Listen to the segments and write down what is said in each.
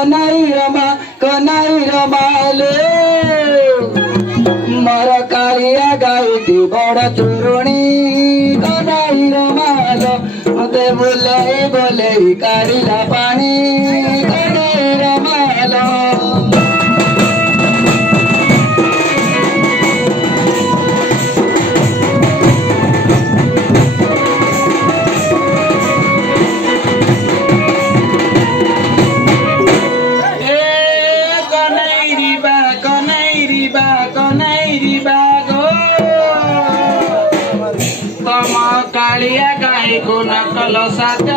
कनाई रमाले मर कालिया गाईटी बड़ चोरुणी कनाई रमाल मते बोले काढ़िला पानी कनाई रमाल कालिया गाई को नकल साथ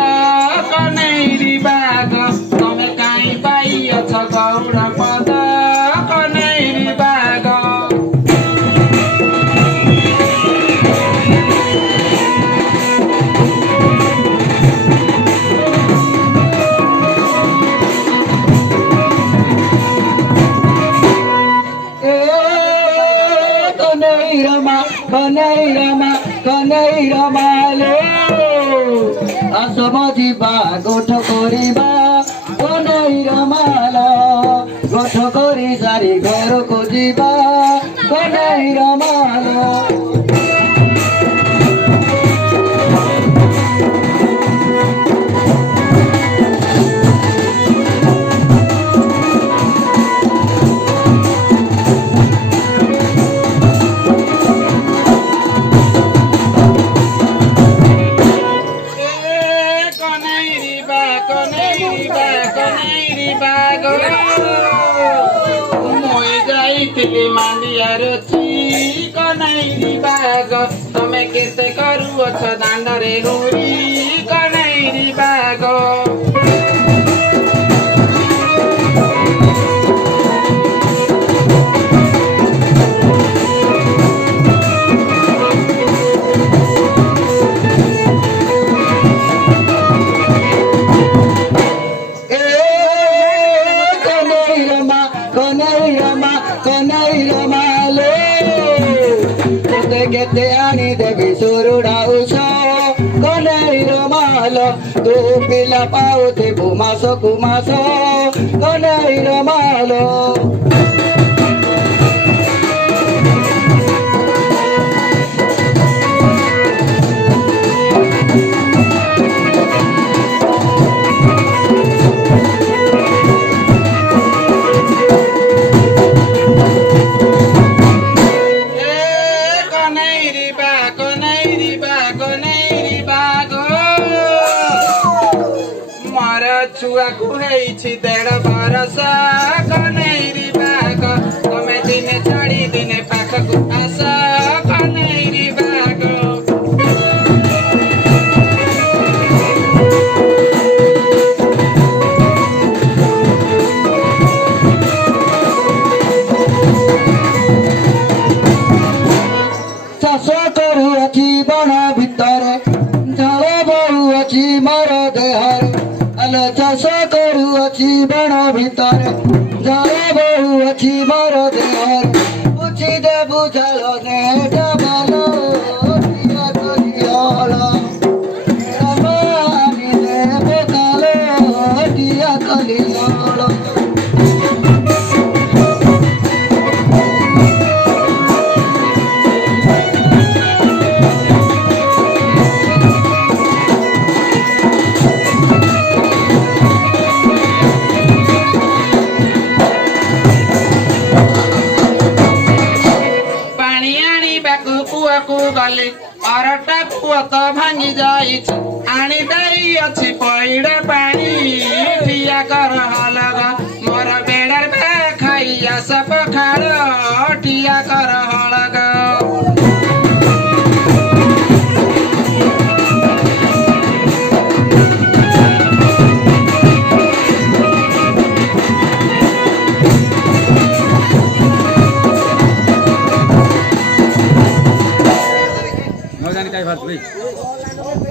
कनैरी बाग तमे काई पाई अछ गौर पद कनैरी बाग कनई रमाले आसम जीवा गोठ करिबा कनई रमाल गोठ करी सारी घर को जीवा कनई रमाल कनैरी बाग तमे केते करूअछ दांडरे हुरी कनैरी बाग कनई रमाले केते आनी देवी सुरुड़ा उष कनई रमाल तू पिला पाउथे मास कुमास कनई रमाल छुआ कुहैछि 1.5 बरस कनैरी बाग तमे दिने छाड़ी दिने पाखकु आस कनैरी बाग चाष करुअछि बण भितरे झाल बहुअछि मोर देहरे चाष करुअछि बण भितरे झाल बहुअछि मोर देहरे बुझी दे बुझल ने डबल गले अरटा पुआ तो भांगी जाइछ आनी दई अछि पैड़ पानी पिया कर हलग मोर बेड़र बे खाइया सब खाड़ टिया कर हलग जानी काय बात भाई